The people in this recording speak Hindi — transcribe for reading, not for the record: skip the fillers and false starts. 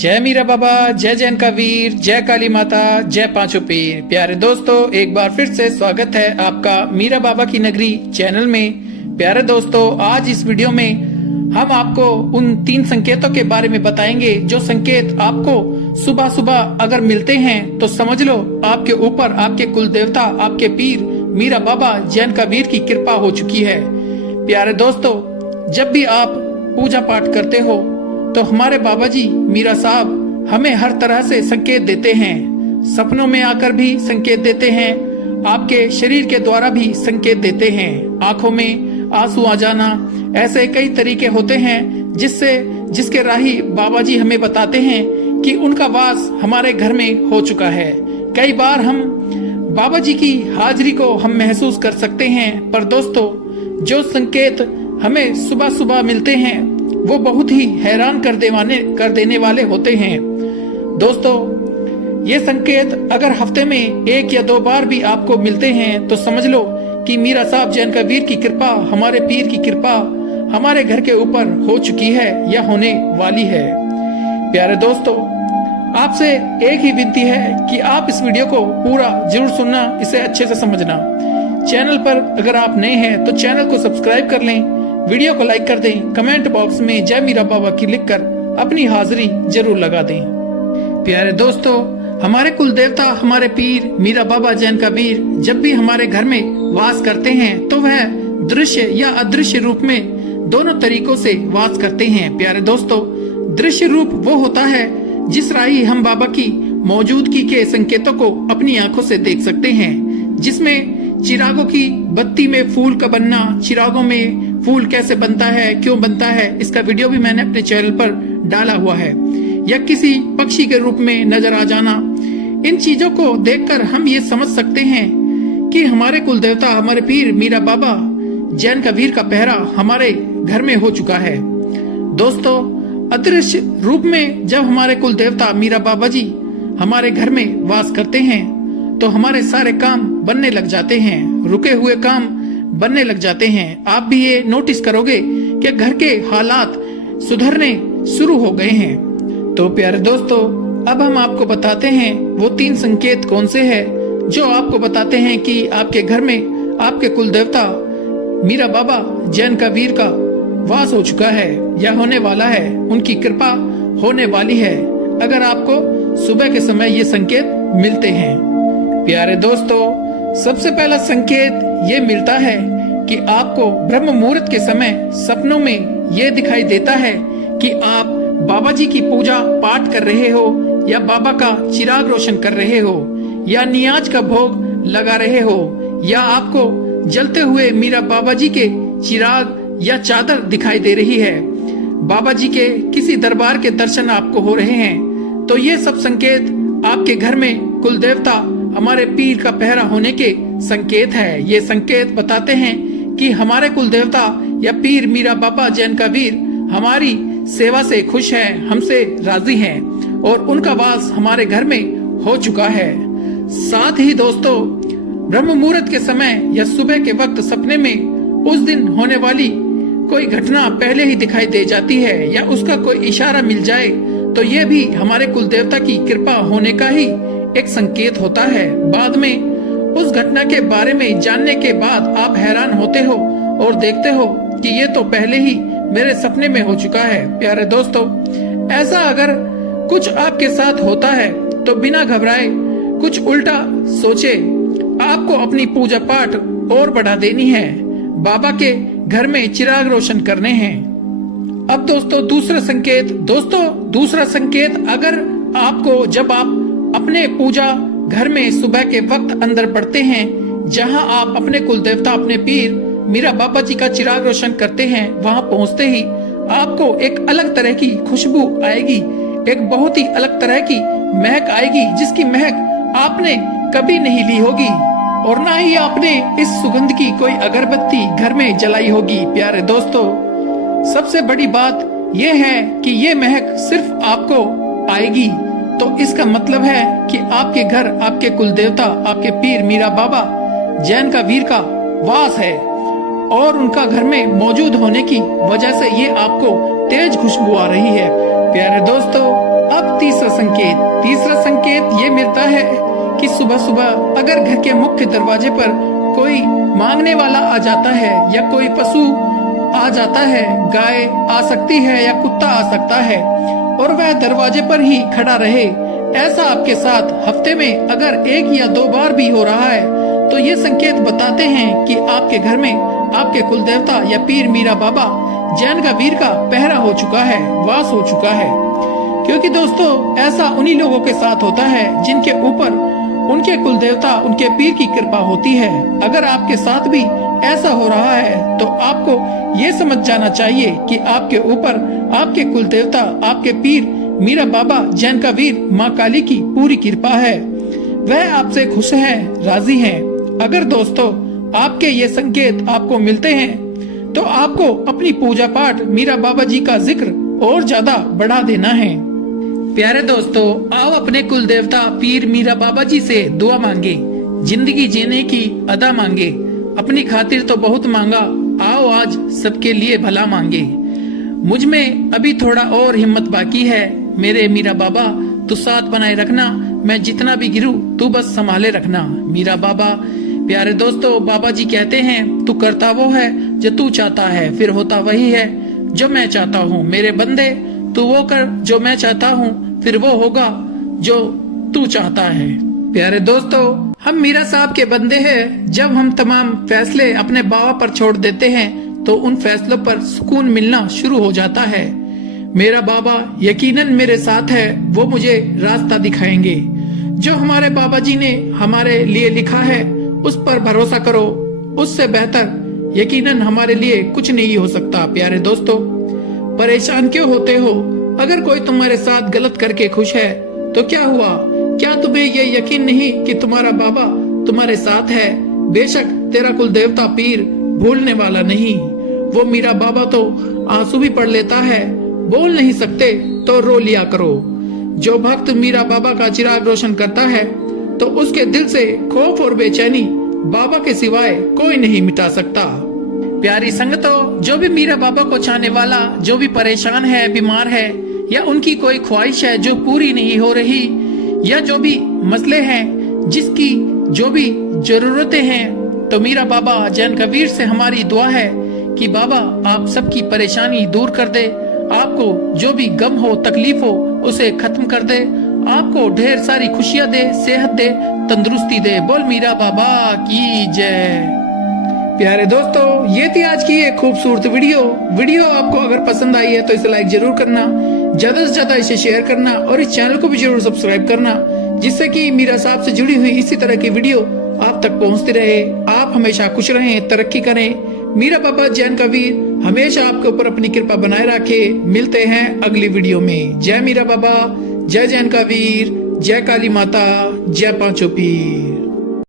जय मीरा बाबा, जय जैन का वीर, जय काली माता, जय पांचों पीर। प्यारे दोस्तों, एक बार फिर से स्वागत है आपका मीरा बाबा की नगरी चैनल में। प्यारे दोस्तों, आज इस वीडियो में हम आपको उन 3 संकेतों के बारे में बताएंगे जो संकेत आपको सुबह सुबह अगर मिलते हैं तो समझ लो आपके ऊपर आपके कुल देवता, आपके पीर मीरा बाबा जैन का वीर की कृपा हो चुकी है। प्यारे दोस्तों, जब भी आप पूजा पाठ करते हो तो हमारे बाबा जी मीरा साहब हमें हर तरह से संकेत देते हैं। सपनों में आकर भी संकेत देते हैं, आपके शरीर के द्वारा भी संकेत देते हैं। आंखों में आंसू आ जाना, ऐसे कई तरीके होते हैं जिसके राही बाबा जी हमें बताते हैं कि उनका वास हमारे घर में हो चुका है। कई बार हम बाबा जी की हाजिरी को हम महसूस कर सकते हैं, पर दोस्तों जो संकेत हमें सुबह सुबह मिलते हैं वो बहुत ही हैरान कर देने वाले होते हैं। दोस्तों, ये संकेत अगर हफ्ते में 1 या 2 बार भी आपको मिलते हैं तो समझ लो कि मीरा साहब जैन का वीर की कृपा, हमारे पीर की कृपा हमारे घर के ऊपर हो चुकी है या होने वाली है। प्यारे दोस्तों, आपसे एक ही विनती है कि आप इस वीडियो को पूरा जरूर सुनना, इसे अच्छे से समझना। चैनल पर अगर आप नए हैं तो चैनल को सब्सक्राइब कर लें, वीडियो को लाइक कर दें, कमेंट बॉक्स में जय मीरा बाबा की लिखकर अपनी हाजिरी जरूर लगा दें। प्यारे दोस्तों, हमारे कुल देवता, हमारे पीर मीरा बाबा जैन का वीर जब भी हमारे घर में वास करते हैं तो वह दृश्य या अदृश्य रूप में दोनों तरीकों से वास करते हैं। प्यारे दोस्तों, दृश्य रूप वो होता है जिस राही हम बाबा की मौजूदगी के संकेतों को अपनी आंखों से देख सकते हैं, जिसमें चिरागों की बत्ती में फूल का बनना, चिरागों में फूल कैसे बनता है, क्यों बनता है, इसका वीडियो भी मैंने अपने चैनल पर डाला हुआ है, या किसी पक्षी के रूप में नजर आ जाना। इन चीजों को देखकर हम ये समझ सकते हैं कि हमारे कुल देवता, हमारे पीर मीरा बाबा जैन का वीर का पहरा हमारे घर में हो चुका है। दोस्तों, अदृश्य रूप में जब हमारे कुल देवता मीरा बाबा जी हमारे घर में वास करते हैं तो हमारे सारे काम बनने लग जाते हैं, रुके हुए काम बनने लग जाते हैं। आप भी ये नोटिस करोगे कि घर के हालात सुधरने शुरू हो गए हैं। तो प्यारे दोस्तों, अब हम आपको बताते हैं वो 3 संकेत कौन से हैं जो आपको बताते हैं कि आपके घर में आपके कुल देवता मीरा बाबा जैन का वीर का वास हो चुका है या होने वाला है, उनकी कृपा होने वाली है, अगर आपको सुबह के समय ये संकेत मिलते हैं। प्यारे दोस्तों, सबसे पहला संकेत ये मिलता है कि आपको ब्रह्म मुहूर्त के समय सपनों में ये दिखाई देता है कि आप बाबा जी की पूजा पाठ कर रहे हो, या बाबा का चिराग रोशन कर रहे हो, या नियाज का भोग लगा रहे हो, या आपको जलते हुए मीरा बाबा जी के चिराग या चादर दिखाई दे रही है, बाबा जी के किसी दरबार के दर्शन आपको हो रहे हैं, तो ये सब संकेत आपके घर में कुल देवता हमारे पीर का पहरा होने के संकेत है। ये संकेत बताते हैं कि हमारे कुल देवता या पीर मीरा बाबा जैन का वीर हमारी सेवा से खुश है, हमसे राजी हैं और उनका वास हमारे घर में हो चुका है। साथ ही दोस्तों, ब्रह्म मुहूर्त के समय या सुबह के वक्त सपने में उस दिन होने वाली कोई घटना पहले ही दिखाई दे जाती है, या उसका कोई इशारा मिल जाए तो ये भी हमारे कुल देवता की कृपा होने का ही एक संकेत होता है। बाद में उस घटना के बारे में जानने के बाद आप हैरान होते हो और देखते हो कि ये तो पहले ही मेरे सपने में हो चुका है। प्यारे दोस्तों, ऐसा अगर कुछ आपके साथ होता है तो बिना घबराए कुछ उल्टा सोचे, आपको अपनी पूजा पाठ और बढ़ा देनी है, बाबा के घर में चिराग रोशन करने हैं। अब दोस्तों दूसरा संकेत अगर आपको, जब आप अपने पूजा घर में सुबह के वक्त अंदर बढ़ते हैं, जहां आप अपने कुल देवता, अपने पीर मीरा बाबा जी का चिराग रोशन करते हैं, वहां पहुंचते ही आपको एक अलग तरह की खुशबू आएगी, एक बहुत ही अलग तरह की महक आएगी, जिसकी महक आपने कभी नहीं ली होगी और ना ही आपने इस सुगंध की कोई अगरबत्ती घर में जलाई होगी। प्यारे दोस्तों, सबसे बड़ी बात यह है कि ये महक सिर्फ आपको आएगी, तो इसका मतलब है कि आपके घर आपके कुल देवता, आपके पीर मीरा बाबा जैन का वीर का वास है और उनका घर में मौजूद होने की वजह से ये आपको तेज खुशबू आ रही है। प्यारे दोस्तों, अब संकेत। तीसरा संकेत ये मिलता है कि सुबह सुबह अगर घर के मुख्य दरवाजे पर कोई मांगने वाला आ जाता है या कोई पशु आ जाता है, गाय आ सकती है या कुत्ता आ सकता है, और वह दरवाजे पर ही खड़ा रहे, ऐसा आपके साथ हफ्ते में अगर 1 या 2 बार भी हो रहा है, तो ये संकेत बताते हैं कि आपके घर में आपके कुल देवता या पीर मीरा बाबा जैन का वीर का पहरा हो चुका है, वास हो चुका है। क्योंकि दोस्तों ऐसा उन्हीं लोगों के साथ होता है जिनके ऊपर उनके कुल देवता, उनके पीर की कृपा होती है। अगर आपके साथ भी ऐसा हो रहा है तो आपको ये समझ जाना चाहिए कि आपके ऊपर आपके कुल देवता, आपके पीर मीरा बाबा जैन का वीर माँ काली की पूरी कृपा है। वह आपसे खुश हैं, राजी हैं। अगर दोस्तों आपके ये संकेत आपको मिलते हैं तो आपको अपनी पूजा पाठ मीरा बाबा जी का जिक्र और ज्यादा बढ़ा देना है। प्यारे दोस्तों, आओ अपने कुल देवता पीर मीरा बाबा जी से दुआ मांगे, जिंदगी जीने की अदा मांगे। अपनी खातिर तो बहुत मांगा, आओ आज सबके लिए भला मांगे। मुझ में अभी थोड़ा और हिम्मत बाकी है, मेरे मीरा बाबा तू साथ बनाए रखना, मैं जितना भी गिरूं तू बस संभाले रखना। मीरा बाबा। प्यारे दोस्तों, बाबा जी कहते हैं तू करता वो है जो तू चाहता है, फिर होता वही है जो मैं चाहता हूँ। मेरे बंदे तू वो कर जो मैं चाहता हूँ, फिर वो होगा जो तू चाहता है। प्यारे दोस्तों, हम मीरा साहब के बंदे हैं। जब हम तमाम फैसले अपने बाबा पर छोड़ देते हैं तो उन फैसलों पर सुकून मिलना शुरू हो जाता है। मेरा बाबा यकीनन मेरे साथ है, वो मुझे रास्ता दिखाएंगे। जो हमारे बाबा जी ने हमारे लिए लिखा है उस पर भरोसा करो, उससे बेहतर यकीनन हमारे लिए कुछ नहीं हो सकता। प्यारे दोस्तों, परेशान क्यों होते हो? अगर कोई तुम्हारे साथ गलत करके खुश है तो क्या हुआ? क्या तुम्हें ये यकीन नहीं कि तुम्हारा बाबा तुम्हारे साथ है? बेशक तेरा कुल देवता पीर भूलने वाला नहीं। वो मीरा बाबा तो आंसू भी पढ़ लेता है, बोल नहीं सकते तो रो लिया करो। जो भक्त मीरा बाबा का चिराग रोशन करता है तो उसके दिल से खौफ और बेचैनी बाबा के सिवाय कोई नहीं मिटा सकता। प्यारी संगतों, जो भी मीरा बाबा को चाहने वाला, जो भी परेशान है, बीमार है, या उनकी कोई ख्वाहिश है जो पूरी नहीं हो रही, या जो भी मसले हैं, जिसकी जो भी जरूरतें हैं, तो मीरा बाबा जैन का वीर से हमारी दुआ है कि बाबा आप सबकी परेशानी दूर कर दे, आपको जो भी गम हो, तकलीफ हो, उसे खत्म कर दे, आपको ढेर सारी खुशियां दे, सेहत दे, तंदुरुस्ती दे। बोल मीरा बाबा की जय। प्यारे दोस्तों, ये थी आज की एक खूबसूरत वीडियो आपको अगर पसंद आई है तो इसे लाइक जरूर करना, ज्यादा से ज्यादा इसे शेयर करना और इस चैनल को भी जरूर सब्सक्राइब करना, जिससे कि मीरा साहब से जुड़ी हुई इसी तरह की वीडियो आप तक पहुंचती रहे। आप हमेशा खुश रहें, तरक्की करें। मीरा बाबा जैन का वीर हमेशा आपके ऊपर अपनी कृपा बनाए रखे। मिलते हैं अगली वीडियो में। जय मीरा बाबा, जय जैन का वीर, जय काली माता, जय पांचों पीर।